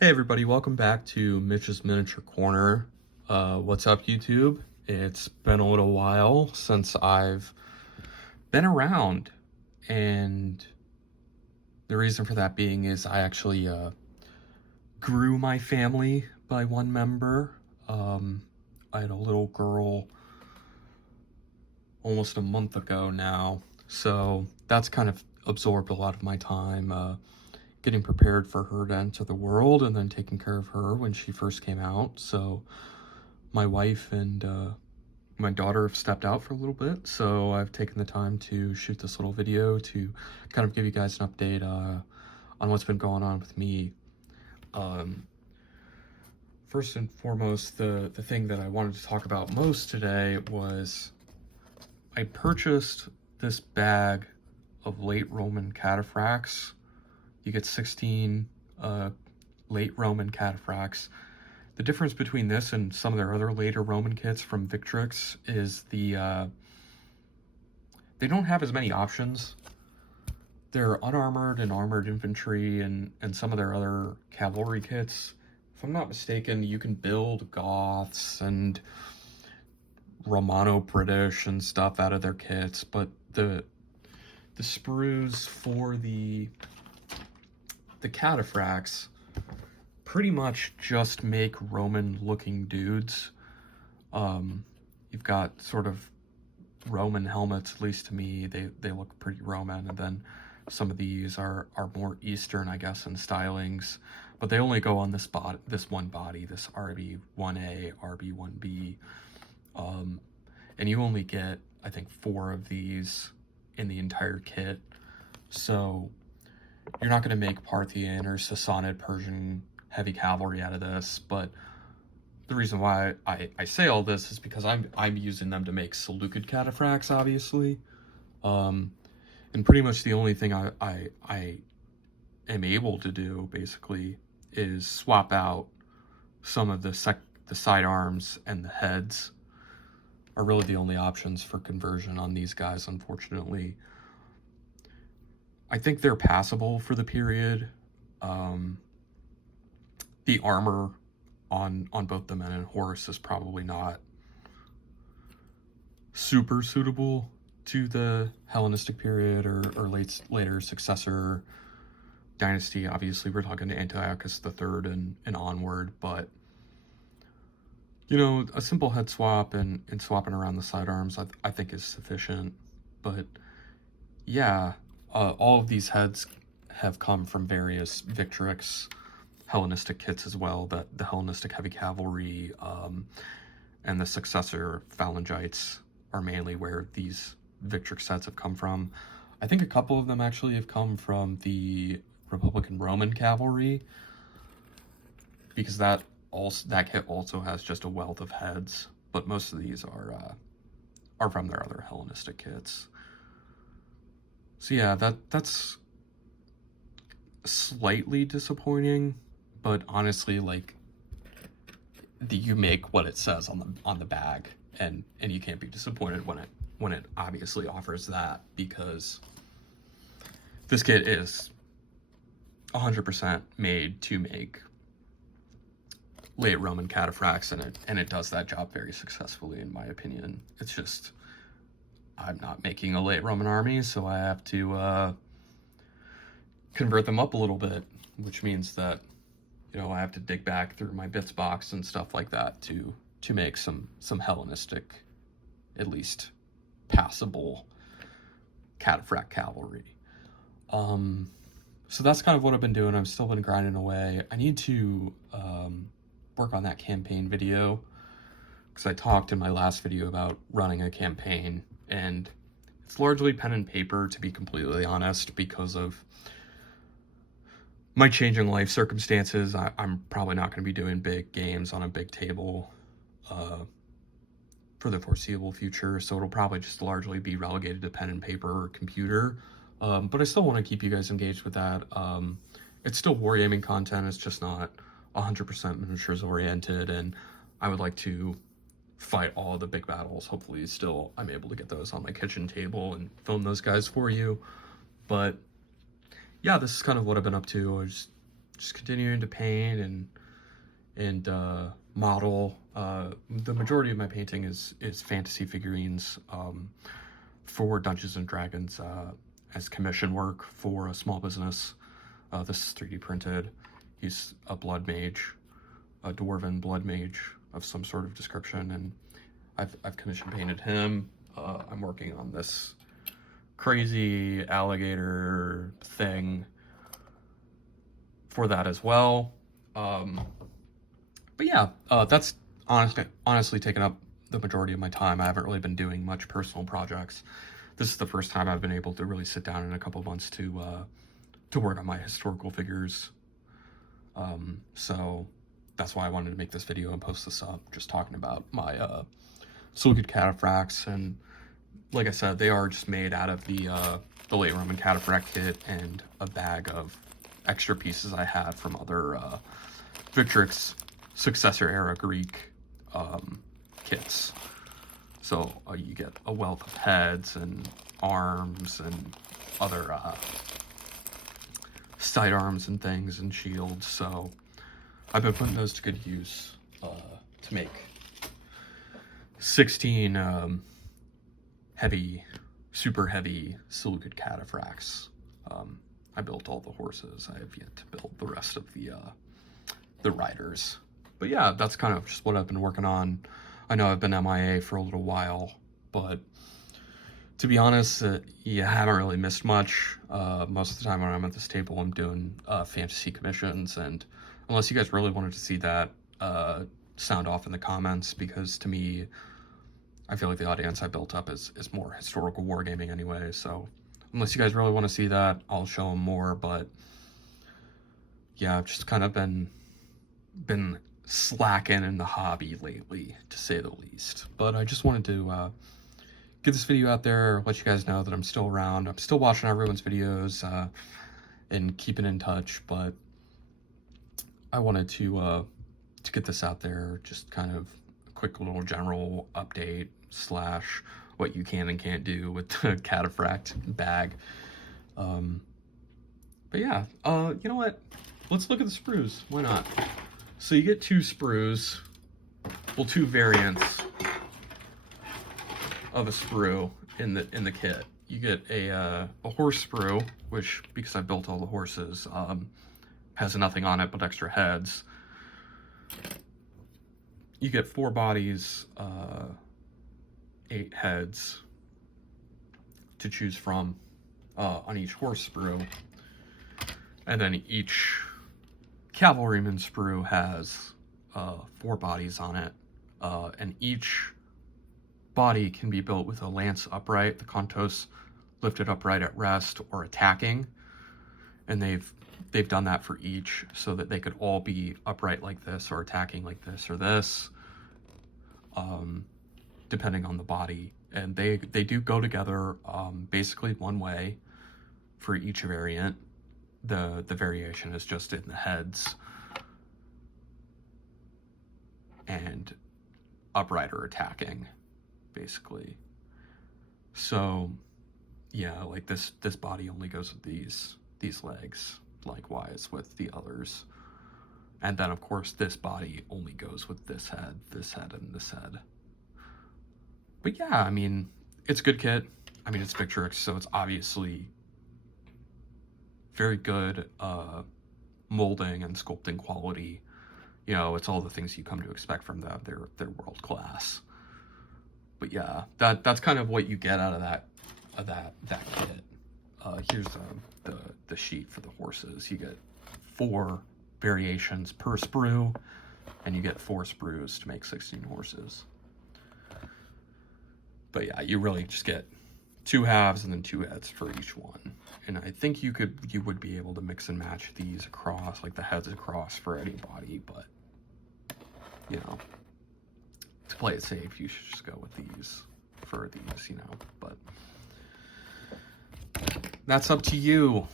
Hey everybody, welcome back to Mitch's Miniature Corner. What's up YouTube? It's been a little while since I've been around, and the reason for that being is I actually grew my family by one member. I had a little girl almost a month ago now, so that's kind of absorbed a lot of my time, getting prepared for her to enter the world and then taking care of her when she first came out. So my wife and my daughter have stepped out for a little bit, so I've taken the time to shoot this little video to kind of give you guys an update on what's been going on with me. First and foremost, the thing that I wanted to talk about most today was I purchased this bag of late Roman Cataphracts. You get 16 late Roman Cataphracts. The difference between this and some of their other later Roman kits from Victrix is they don't have as many options. They're unarmored and armored infantry, and some of their other cavalry kits, if I'm not mistaken, you can build Goths and Romano-British and stuff out of their kits, but the sprues for the Cataphracts pretty much just make Roman looking dudes. You've got sort of Roman helmets, at least to me, they look pretty Roman, and then some of these are more Eastern, I guess, in stylings, but they only go on this one body, this RB1A, RB1B, and you only get, I think, 4 of these in the entire kit, so you're not going to make Parthian or Sassanid Persian heavy cavalry out of this. But the reason why I say all this is because I'm using them to make Seleucid Cataphracts, obviously. And pretty much the only thing I am able to do, basically, is swap out some of the sidearms, and the heads are really the only options for conversion on these guys, unfortunately. I think they're passable for the period. The armor on both the men and horse is probably not super suitable to the Hellenistic period or later successor dynasty. Obviously, we're talking Antiochus III and onward, but you know, a simple head swap and swapping around the sidearms I think is sufficient. But yeah, all of these heads have come from various Victrix Hellenistic kits as well, the Hellenistic heavy cavalry and the successor phalangites are mainly where these Victrix sets have come from. I think a couple of them actually have come from the Republican Roman cavalry, because that kit also has just a wealth of heads, but most of these are from their other Hellenistic kits. So yeah, that's slightly disappointing, but honestly, like, you make what it says on the bag, and you can't be disappointed when it obviously offers that, because this kit is 100% made to make late Roman Cataphracts, and it does that job very successfully, in my opinion. It's just, I'm not making a late Roman army, so I have to convert them up a little bit, which means that, you know, I have to dig back through my bits box and stuff like that to make some Hellenistic, at least passable Cataphract cavalry. So that's kind of what I've been doing. I've still been grinding away. I need to work on that campaign video, because I talked in my last video about running a campaign, and it's largely pen and paper, to be completely honest, because of my changing life circumstances. I'm probably not going to be doing big games on a big table for the foreseeable future, so it'll probably just largely be relegated to pen and paper or computer. But I still want to keep you guys engaged with that. It's still wargaming content, it's just not 100% miniatures oriented, and I would like to fight all of the big battles. Hopefully still I'm able to get those on my kitchen table and film those guys for you. But yeah, this is kind of what I've been up to. I was just continuing to paint and model. The majority of my painting is fantasy figurines for Dungeons and Dragons as commission work for a small business. This is 3D printed. He's a blood mage, a dwarven blood mage of some sort of description, and I've commission painted him. I'm working on this crazy alligator thing for that as well. But yeah, that's honestly taken up the majority of my time. I haven't really been doing much personal projects. This is the first time I've been able to really sit down in a couple months to work on my historical figures. So that's why I wanted to make this video and post this up, just talking about my Seleucid Cataphracts. And like I said, they are just made out of the late Roman Cataphract kit and a bag of extra pieces I had from other Victrix successor era Greek kits. So you get a wealth of heads and arms and other sidearms and things and shields. So I've been putting those to good use to make 16 super heavy Seleucid Cataphracts. I built all the horses. I have yet to build the rest of the riders. But yeah, that's kind of just what I've been working on. I know I've been MIA for a little while, but to be honest, you haven't really missed much. Most of the time when I'm at this table, I'm doing fantasy commissions, and unless you guys really wanted to see that, sound off in the comments, because to me, I feel like the audience I built up is more historical wargaming anyway. So unless you guys really want to see that, I'll show them more. But yeah, I've just kind of been slacking in the hobby lately, to say the least. But I just wanted to get this video out there, let you guys know that I'm still around. I'm still watching everyone's videos and keeping in touch, but I wanted to get this out there, just kind of a quick little general update slash what you can and can't do with the Cataphract bag. But yeah, you know what? Let's look at the sprues. Why not? So you get 2 sprues, well, 2 variants of a sprue in the kit. You get a horse sprue, which, because I built all the horses, has nothing on it but extra heads. You get 4 bodies, 8 heads to choose from on each horse sprue, and then each cavalryman sprue has 4 bodies on it, and each body can be built with a lance upright, the contos lifted upright at rest, or attacking, and they've done that for each so that they could all be upright like this or attacking like this or this, depending on the body. And they do go together basically one way for each variant. The variation is just in the heads and upright or attacking, basically. So yeah, like this body only goes with these legs, likewise with the others. And then of course this body only goes with this head, and this head. But yeah, I mean, it's a good kit. I mean, it's Victrix, so it's obviously very good molding and sculpting quality. You know, it's all the things you come to expect from them. They're world class. But yeah, that's kind of what you get out of that kit. Here's the sheet for the horses. You get 4 variations per sprue, and you get 4 sprues to make 16 horses. But yeah, you really just get 2 halves and then 2 heads for each one. And I think you would be able to mix and match these across, like the heads across for any body, but you know, to play it safe, you should just go with these for these, you know. But that's up to you.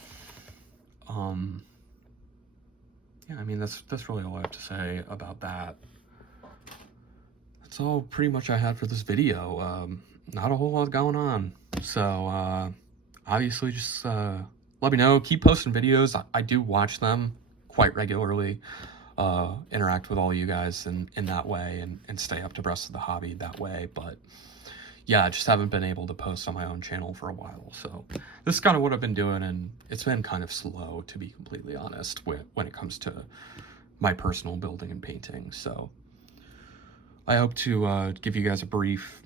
Yeah, I mean, that's really all I have to say about that. That's all pretty much I had for this video. Not a whole lot going on. So obviously just let me know. Keep posting videos. I do watch them quite regularly, interact with all you guys in that way, and stay up abreast of the hobby that way. But yeah, I just haven't been able to post on my own channel for a while. So this is kind of what I've been doing, and it's been kind of slow, to be completely honest, when it comes to my personal building and painting. So I hope to give you guys a brief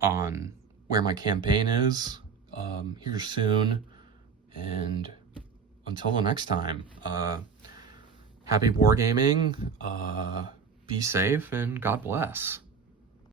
on where my campaign is here soon. And until the next time, happy wargaming, be safe, and God bless.